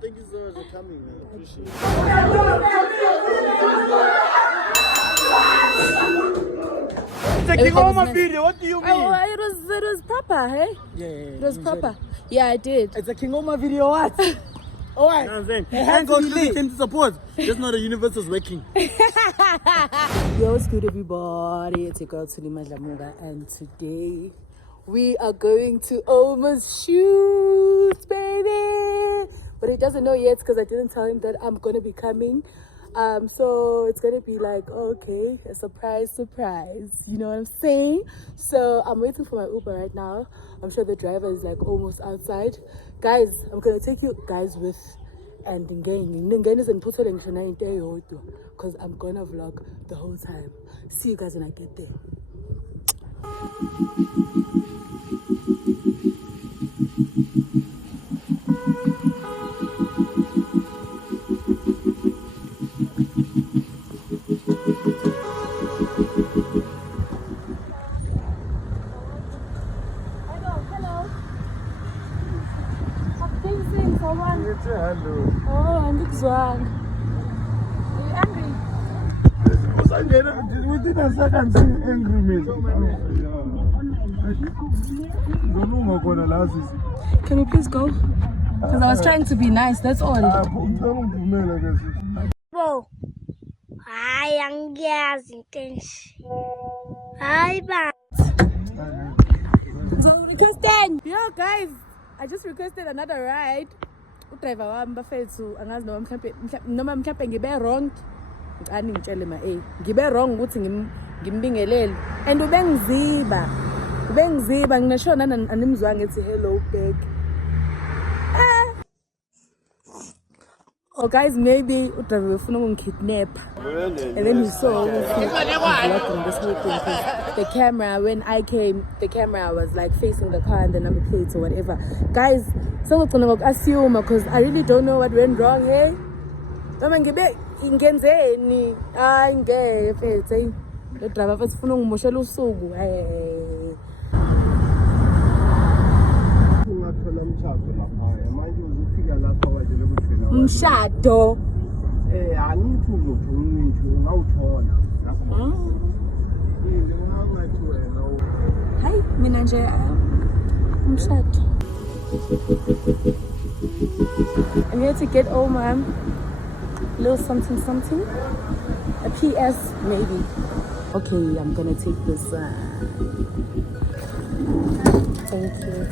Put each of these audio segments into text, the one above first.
thank you so much for coming, man. Appreciate it. Taking all my video, what do you mean? Oh, it was proper, hey? Yeah. It was proper. Yeah, I did. It's a King Oma video, what? Alright. You know what I'm saying? Thank God you came to support. Just know the universe was working. Yo, what's good, everybody? It's your girl, Tulima Dlamuga, and today we are going to Oma's shoot, baby! But he doesn't know yet because I didn't tell him that I'm going to be coming. So it's going to be like, okay, a surprise. You know what I'm saying? So I'm waiting for my Uber right now. I'm sure the driver is like almost outside. Guys, I'm going to take you guys with and Ngeni is in Pretoria because I'm going to vlog the whole time. See you guys when I get there. Hello. Oh, I'm Zwan. Are you angry? Within a second, angry me. Can we please go? Because I was trying to be nice, that's all. Bo. Hi, angiyazi intention. Hi, ba. Requesting. Yo, guys, I just requested another ride. Driver wami bafethu angazi noma mhlawumbe ngibe wrong ngicani ngitshele ma ngibe wrong ukuthi ngimbingelele and ubengiziba nginashona animzwa ngithi hello back. Oh guys, maybe udriver ufuna ukungikidnap and then he saw vlogging this whole thing because the camera, when I came, the camera was like facing the car and the number plates or whatever. Guys, so I'm gonna assume because I really don't know what went wrong here. Noma ngibe ingenzeni ngefethe the driver first ufuna ungimoshela usuku umshado hayi mina nje umshado. I'm here to get Oma a little something, a PS maybe. Okay, I'm gonna take this one. Thank you.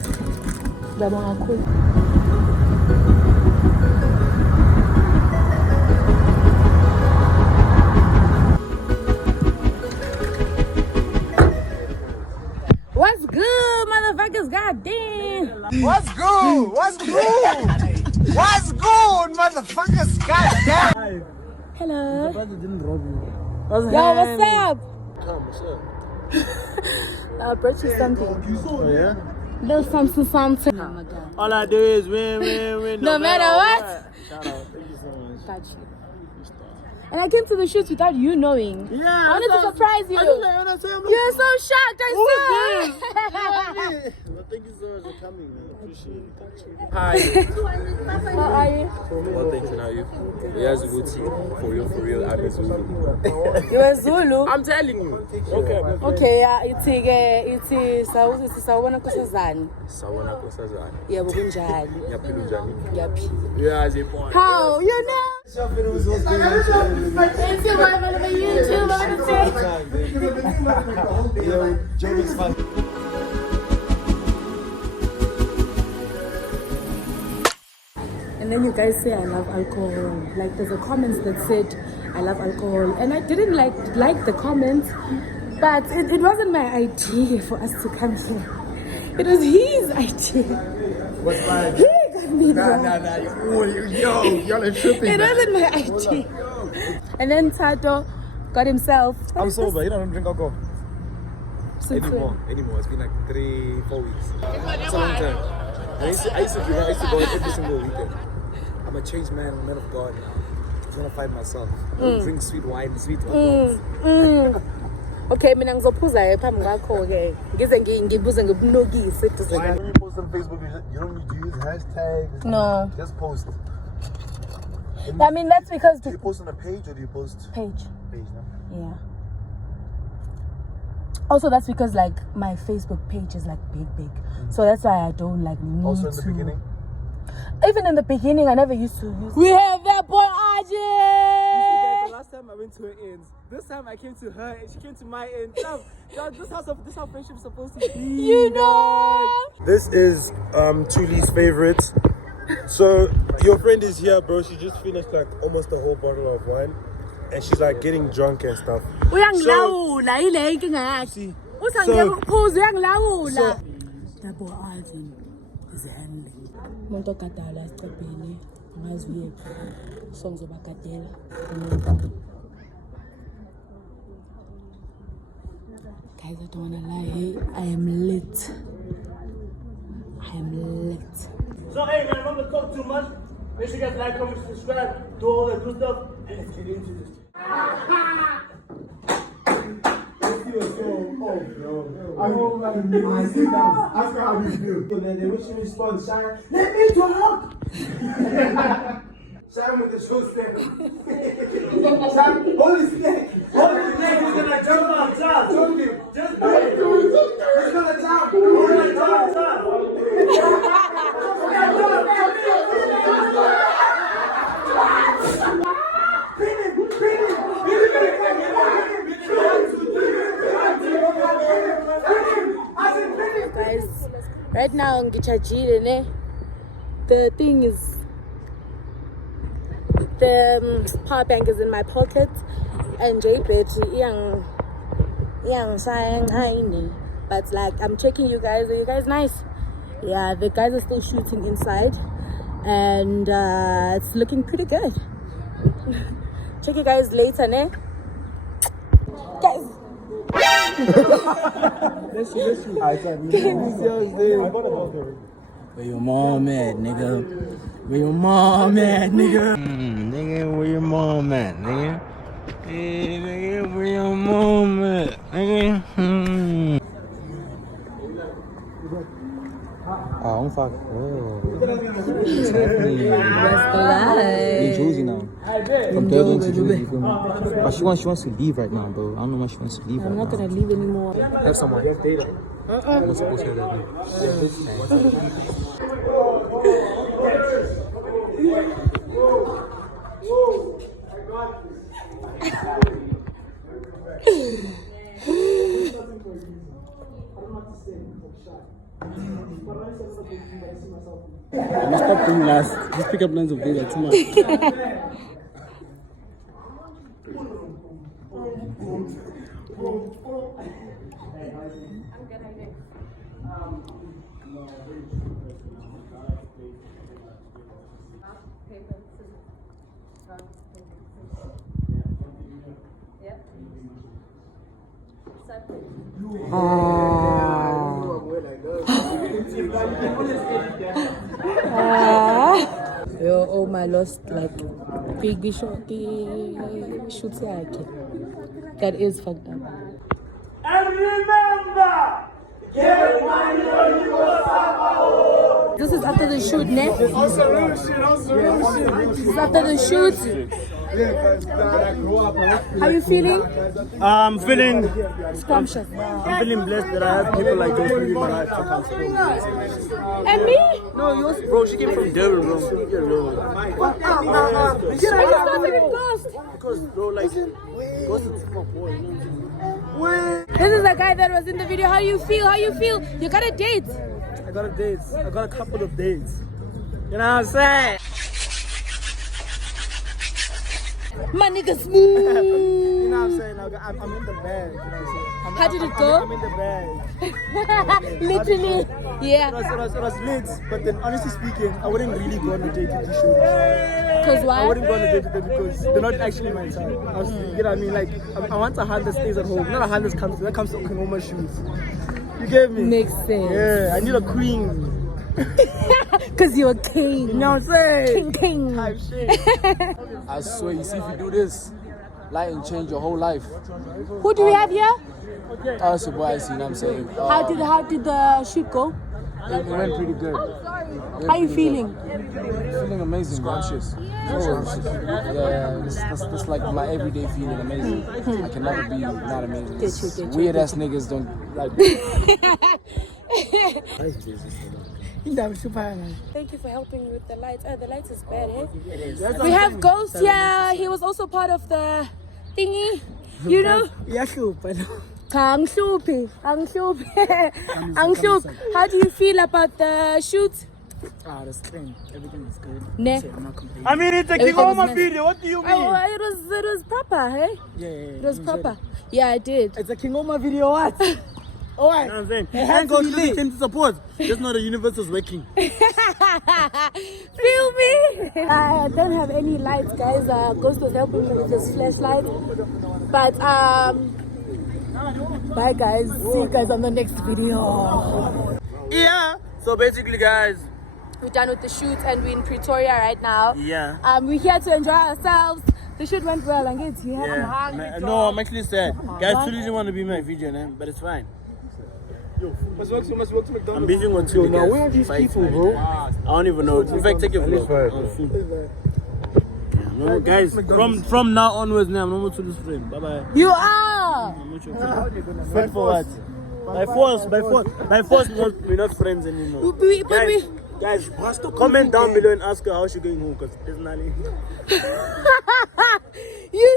What's good, motherfuckers? Goddamn. What's good, motherfuckers? Goddamn. Hello. Your brother didn't rob you. Yo, what's up? What's up? I brought you something. Oh, yeah? Little something. Oh my god. All I do is win. No matter what. Shout out. Thank you so much. Got you. And I came to the shoot without you knowing. Yeah. I wanted to surprise you. You're so shocked. I saw. Well, thank you so much for coming, man. Appreciate it. Hi. How are you? Well, thanks, and how are you? Yeah, it's a good team. For real, I'm a Zulu. You are Zulu? I'm telling you. Okay. Okay, yeah, it's sawubona kusazana. Sawona Kosazan. Yebo kunjani? Yaphila njani? Yaphila. Yeah, as a boy. How? You know? It's your YouTube. Joey's fun. And then you guys say I love alcohol. Like there's a comment that said I love alcohol, and I didn't like the comment, but it wasn't my idea for us to come here. It was his idea. What's mine? He got me wrong. Nah. Y'all are tripping. It wasn't my idea. And then Tato got himself. I'm sober. You don't drink alcohol Since Anymore. It's been like 3-4 weeks. It's a long time. I used to go every single weekend. I'm a changed man, a man of God now. I'm gonna find myself. Drink sweet wine, sweet alcohol. Okay, mina ngizophuza phambi kwakho ke. Ngize ngibuze ngobunokisi eduze kwami. When you post on Facebook, you don't need to use hashtags. No. Just post. I mean, that's because Do you post on a page or do you post page. page? No? Yeah. Also, that's because like my Facebook page is like big, so that's why I don't like need Also in the to. beginning? Even in the beginning, I never used to use. We have that boy The Ajay. last time I went to her ends. This time I came to her and she came to my end. This how friendship's supposed to be. You know. This is Tuli's favorite. So your friend is here, bro. She just finished like almost a whole bottle of wine, and she's like getting drunk and stuff. Uyangilawula ile inkinga yakhe. Usangeke ukuphuza uyangilawula. That boy Ajay is handling. Umuntu ogadala asiqaphele ngazi uyephi. Songizobagadela. Guys, I don't wanna lie. I am lit. So hey man, I'm not gonna talk too much. Make sure you guys like, comment, subscribe, do all that good stuff, and let's get into this. Ask her how you feel. Man, they wish you respond, Shine. Let me talk! Shine with the show stand. Shine, hold his neck. Hold his neck, he's gonna jump on top. Told you. Just do it. He's gonna jump. He's gonna jump. Guys, right now ngichargile ne. The thing is, the power bank is in my pocket, and J battery yang saying hi. But like I'm checking you guys. Are you guys nice? Yeah, the guys are still shooting inside, and it's looking pretty good. Check you guys later, ne? Guys. Where your mom at, nigga? Where your mom at, nigga? Nigga, where your mom at, nigga? Hey, nigga, where your mom at, nigga? Oh, I'm fucking. That's the lie. In Jersey now. From Durban to Jersey, you feel me? But she wants to leave right now, bro. I don't know why she wants to leave right I'm now. not gonna leave anymore. Have someone. You have data. I'm supposed to have that. I must stop doing last. Just pick up lines of data too much. Yo, oh my lost like big shot shoots yake. That is fucked up. And remember, get money or you will suffer. This is after the shoot, ne? Also real shit. This is after the shoot. How you feeling? I'm feeling Scrumptious. I'm feeling blessed that I have people like those in my life to come support me. And me? No, yours, bro. She came from Durban, bro. You're real. Why you started with Ghost? Because, bro, like, Ghost is my boy. You know what I'm saying? This is the guy that was in the video. How you feel? How you feel? You got a date? I got a date. I got a couple of dates. You know what I'm saying? My nigga smooth. You know what I'm saying? I'm in the bag. You know what I'm saying? How did it go? I'm in the bag. Literally. Yeah. It was lit, but then honestly speaking, I wouldn't really go on a date with these shoes. Because I why? wouldn't go on a date with them because they're not actually my type. You know what I mean? Like, I want a hand that stays at home, not a hand that comes to Oklahoma shoes. You get me? Makes sense. Yeah, I need a queen. Because you're a king. You know what I'm saying? King. Type shit. I swear, you see, if you do this, light and change your whole life. Who do we have here? Us, your boys, you know what I'm saying? How did the shoot go? It went pretty good. How you feeling? Feeling amazing, bro. Yeah, that's like my everyday feeling, amazing. I can never be not amazing. Get you. Weird ass niggas don't like. Thank you for helping with the lights. Oh, the lights is bad, eh? We have Ghost here. He was also part of the thingy. You know? Angshuphi. How do you feel about the shoot? That's clean. Everything is good. Ne? I mean, it's a King Oma video. What do you mean? Oh, it was proper, hey? Yeah. It was proper. Yeah, I did. It's a King Oma video, what? Alright. You know what I'm saying? Thank God we came to support. Just know the universe is working. Feel me? I don't have any lights, guys. Ghost was helping me with his flashlight. But, bye, guys. See you guys on the next video. Yeah. So basically, guys. We're done with the shoot and we're in Pretoria right now. Yeah. We're here to enjoy ourselves. The shoot went well and it's here. I'm hungry. No, I'm actually sad. Guys, really didn't want to be in my video, man, but it's fine. Must walk to McDonald's. I'm beefing with two Now, guys. where are these people, bro? I don't even know. In fact, take a vlog. No, guys, from now onwards, now I'm not more to this friend. Bye bye. You are! I'm not your friend. Friend for what? By force, we're not friends anymore. Guys, comment down below and ask her how she's going home, because personally. You